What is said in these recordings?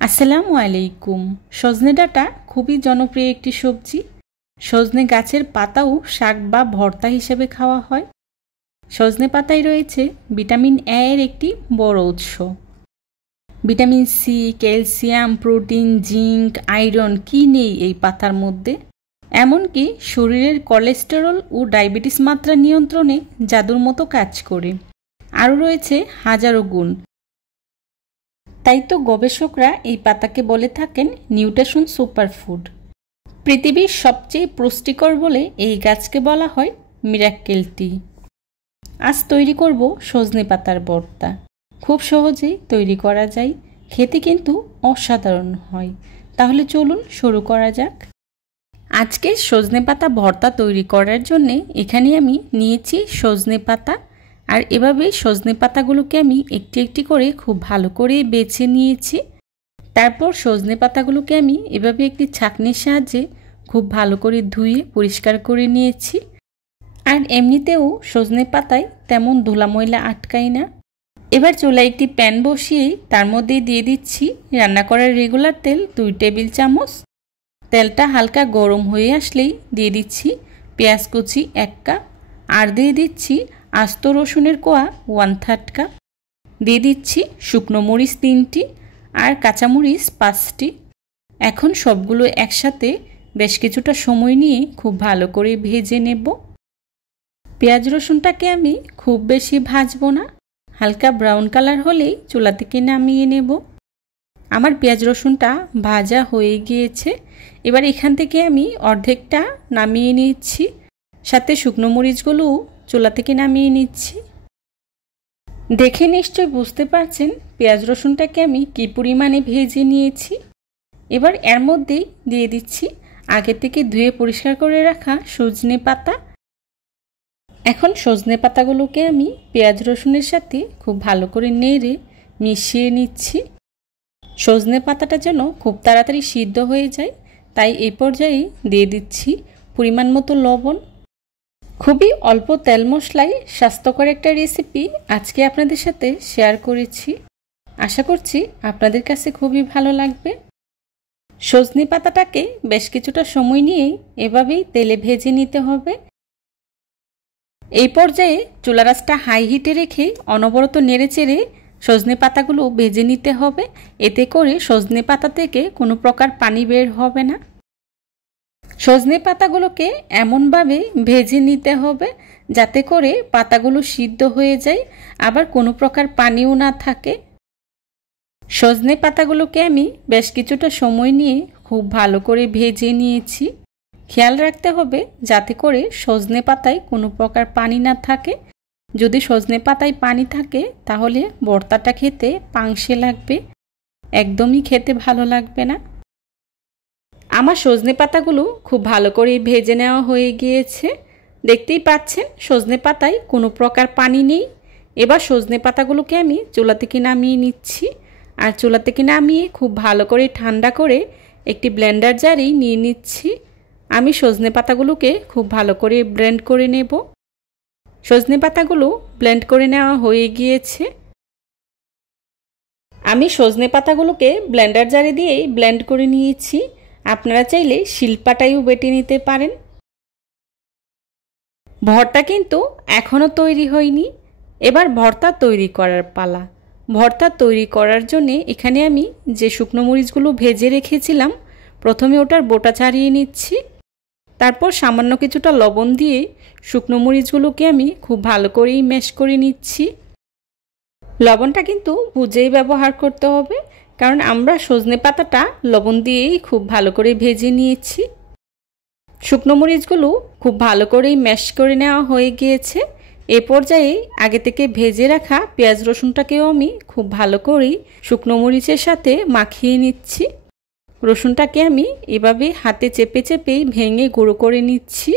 আসসালামু আলাইকুম। সজনে ডাঁটা খুবই জনপ্রিয় একটি সবজি। সজনে গাছের পাতাও শাক বা ভর্তা হিসেবে খাওয়া হয়। সজনে পাতায় রয়েছে ভিটামিন এ এর একটি বড় উৎস। Vitamin C, calcium, protein, zinc, iron কি নেই এই পাতার মধ্যে। এমনকি শরীরের কোলেস্টেরল ও ডায়াবেটিস মাত্রা নিয়ন্ত্রণে জাদুর মতো কাজ করে। আরও রয়েছে হাজারো গুণ। তাই তো গবেষকরা এই পাতাকে বলে থাকেন নিউট্রিশন সুপারফুড। পৃথিবীর সবচেয়ে পুষ্টিকর বলে এই গাছকে বলা হয় মিরাক্কেল টি। আজ তৈরি করব সজনে পাতার ভর্তা। খুব সহজেই তৈরি করা যায়, খেতে কিন্তু অসাধারণ হয়। তাহলে চলুন শুরু করা যাক। আজকে সজনে পাতা ভর্তা তৈরি করার জন্যে এখানে আমি নিয়েছি সজনে পাতা। আর এভাবে সজনে পাতাগুলোকে আমি একটি একটি করে খুব ভালো করে বেছে নিয়েছি। তারপর সজনে পাতাগুলোকে আমি এভাবে একটি ছাঁকনির সাহায্যে খুব ভালো করে ধুয়ে পরিষ্কার করে নিয়েছি। আর এমনিতেও সজনে পাতায় তেমন ধুলা ময়লা আটকায় না। এবার চুলায় একটি প্যান বসিয়ে তার মধ্যে দিয়ে দিচ্ছি রান্না করার রেগুলার তেল 2 টেবিল চামচ। তেলটা হালকা গরম হয়ে আসলেই দিয়ে দিচ্ছি পেঁয়াজ কুচি 1 কাপ, আর দিয়ে দিচ্ছি আস্ত রসুনের কোয়া 1/3 কাপ, দিয়ে দিচ্ছি শুকনো মরিচ 3টি আর কাঁচামরিচ 5টি। এখন সবগুলো একসাথে বেশ কিছুটা সময় নিয়ে খুব ভালো করে ভেজে নেব। পেঁয়াজ রসুনটাকে আমি খুব বেশি ভাজবো না, হালকা ব্রাউন কালার হলেই চুলা থেকে নামিয়ে নেব। আমার পেঁয়াজ রসুনটা ভাজা হয়ে গিয়েছে। এবার এখান থেকে আমি অর্ধেকটা নামিয়ে নিচ্ছি, সাথে শুকনো মরিচগুলোও চুলা থেকে নামিয়ে নিচ্ছি। দেখে নিশ্চয় বুঝতে পারছেন পেঁয়াজ রসুনটাকে আমি কী পরিমাণে ভেজে নিয়েছি। এবার এর মধ্যেই দিয়ে দিচ্ছি আগে থেকে ধুয়ে পরিষ্কার করে রাখা সজনে পাতা। এখন সজনে পাতাগুলোকে আমি পেঁয়াজ রসুনের সাথে খুব ভালো করে নেড়ে মিশিয়ে নিচ্ছি। সজনে পাতাটা যেন খুব তাড়াতাড়ি সিদ্ধ হয়ে যায়, তাই এই পর্যায়ে দিয়ে দিচ্ছি পরিমাণ মতো লবণ। খুবই অল্প তেল মশলায় স্বাস্থ্যকর একটা রেসিপি আজকে আপনাদের সাথে শেয়ার করেছি। আশা করছি আপনাদের কাছে খুবই ভালো লাগবে। সজনে পাতাটাকে বেশ কিছুটা সময় নিয়ে এভাবেই তেলে ভেজে নিতে হবে। এই পর্যায়ে চুলা আঁচটা হাই হিটে রেখে অনবরত নেড়েচেড়ে সজনে পাতাগুলো ভেজে নিতে হবে। এতে করে সজনে পাতা থেকে কোনো প্রকার পানি বের হবে না। সজনে পাতাগুলোকে এমনভাবে ভেজে নিতে হবে যাতে করে পাতাগুলো সিদ্ধ হয়ে যায়, আবার কোনো প্রকার পানিও না থাকে। সজনে পাতাগুলোকে আমি বেশ কিছুটা সময় নিয়ে খুব ভালো করে ভেজে নিয়েছি। খেয়াল রাখতে হবে যাতে করে সজনে পাতায় কোনো প্রকার পানি না থাকে। যদি সজনে পাতায় পানি থাকে তাহলে ভর্তাটা খেতে পাংশে লাগবে, একদমই খেতে ভালো লাগবে না। আমার সজনে পাতাগুলো খুব ভালো করে ভেজে নেওয়া হয়ে গিয়েছে। দেখতেই পাচ্ছেন সজনে পাতায় কোনো প্রকার পানি নেই। এবার সজনে পাতাগুলোকে আমি চুলা থেকে নামিয়ে নিচ্ছি। আর চুলা থেকে নামিয়ে খুব ভালো করে ঠান্ডা করে একটি ব্লেন্ডার জারেই নিয়ে নিচ্ছি। আমি সজনে পাতাগুলোকে খুব ভালো করে ব্লেন্ড করে নেব। সজনে পাতাগুলো ব্লেন্ড করে নেওয়া হয়ে গিয়েছে। আমি সজনে পাতাগুলোকে ব্লেন্ডার জারে দিয়েই ব্লেন্ড করে নিয়েছি। আপনারা চাইলে শিলপাটায়ও বেটে নিতে পারেন। ভর্তা কিন্তু এখনও তৈরি হয়নি। এবার ভর্তা তৈরি করার পালা। ভর্তা তৈরি করার জন্যে এখানে আমি যে শুকনো মরিচগুলো ভেজে রেখেছিলাম, প্রথমে ওটার বোটা ছাড়িয়ে নিচ্ছি। তারপর সামান্য কিছুটা লবণ দিয়ে শুকনো মরিচগুলোকে আমি খুব ভালো করেই ম্যাশ করে নিচ্ছি। লবণটা কিন্তু বুঝেই ব্যবহার করতে হবে, কারণ আমরা সজনে পাতাটা লবণ দিয়েই খুব ভালো করে ভেজে নিয়েছি। শুকনো মরিচগুলো খুব ভালো করেই ম্যাশ করে নেওয়া হয়ে গিয়েছে। এ পর্যায়ে আগে থেকে ভেজে রাখা পেঁয়াজ রসুনটাকেও আমি খুব ভালো করেই শুকনো মরিচের সাথে মাখিয়ে নিচ্ছি। রসুনটাকে আমি এভাবে হাতে চেপে চেপেই ভেঙে গুঁড়ো করে নিচ্ছি।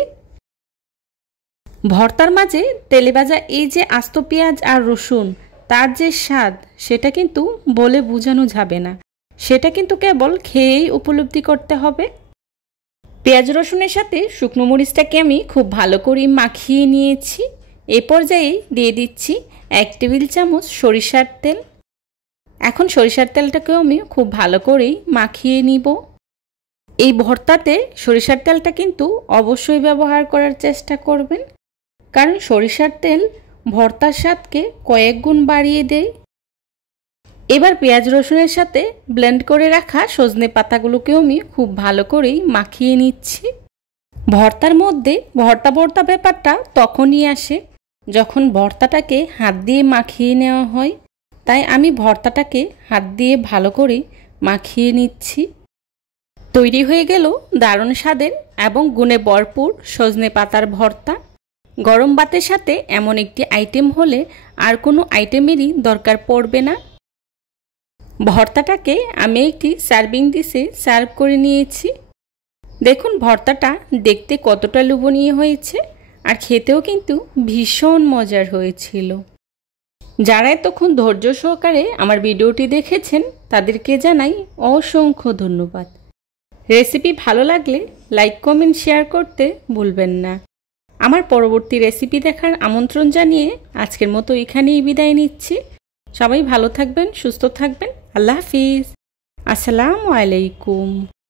ভর্তার মাঝে তেলে ভাজা এই যে আস্ত পেঁয়াজ আর রসুন, তার যে স্বাদ সেটা কিন্তু বলে বোঝানো যাবে না। সেটা কিন্তু কেবল খেয়েই উপলব্ধি করতে হবে। পেঁয়াজ রসুনের সাথে শুকনো মরিচটাকে আমি খুব ভালো করে মাখিয়ে নিয়েছি। এ পর্যায়ে দিয়ে দিচ্ছি 1 টেবিল চামচ সরিষার তেল। এখন সরিষার তেলটাকেও আমি খুব ভালো করেই মাখিয়ে নিব। এই ভর্তাতে সরিষার তেলটা কিন্তু অবশ্যই ব্যবহার করার চেষ্টা করবেন, কারণ সরিষার তেল ভর্তার স্বাদকে কয়েক গুণ বাড়িয়ে দেয়। এবার পেঁয়াজ রসুনের সাথে ব্লেন্ড করে রাখা সজনে পাতাগুলোকেও আমি খুব ভালো করেই মাখিয়ে নিচ্ছি। ভর্তার মধ্যে ভর্তা ভর্তা ব্যাপারটা তখনই আসে যখন ভর্তাটাকে হাত দিয়ে মাখিয়ে নেওয়া হয়, তাই আমি ভর্তাটাকে হাত দিয়ে ভালো করে মাখিয়ে নিচ্ছি। তৈরি হয়ে গেল দারুণ স্বাদের এবং গুণে ভরপুর সজনে পাতার ভর্তা। গরম ভাতের সাথে এমন একটি আইটেম হলে আর কোনো আইটেমেরই দরকার পড়বে না। ভর্তাটাকে আমি একটি সার্ভিং ডিশে সার্ভ করে নিয়েছি। দেখুন ভর্তাটা দেখতে কতটা লোভনীয় হয়েছে, আর খেতেও কিন্তু ভীষণ মজার হয়েছিল। যারা এতক্ষণ ধৈর্য সহকারে আমার ভিডিওটি দেখেছেন তাদেরকে জানাই অসংখ্য ধন্যবাদ। রেসিপি ভালো লাগলে লাইক কমেন্ট শেয়ার করতে ভুলবেন না। আমার পরবর্তী রেসিপি দেখার আমন্ত্রণ জানিয়ে আজকের মতো এখানেই বিদায় নিচ্ছি। সবাই ভালো থাকবেন, সুস্থ থাকবেন। আল্লাহ হাফিজ। আসসালামু আলাইকুম।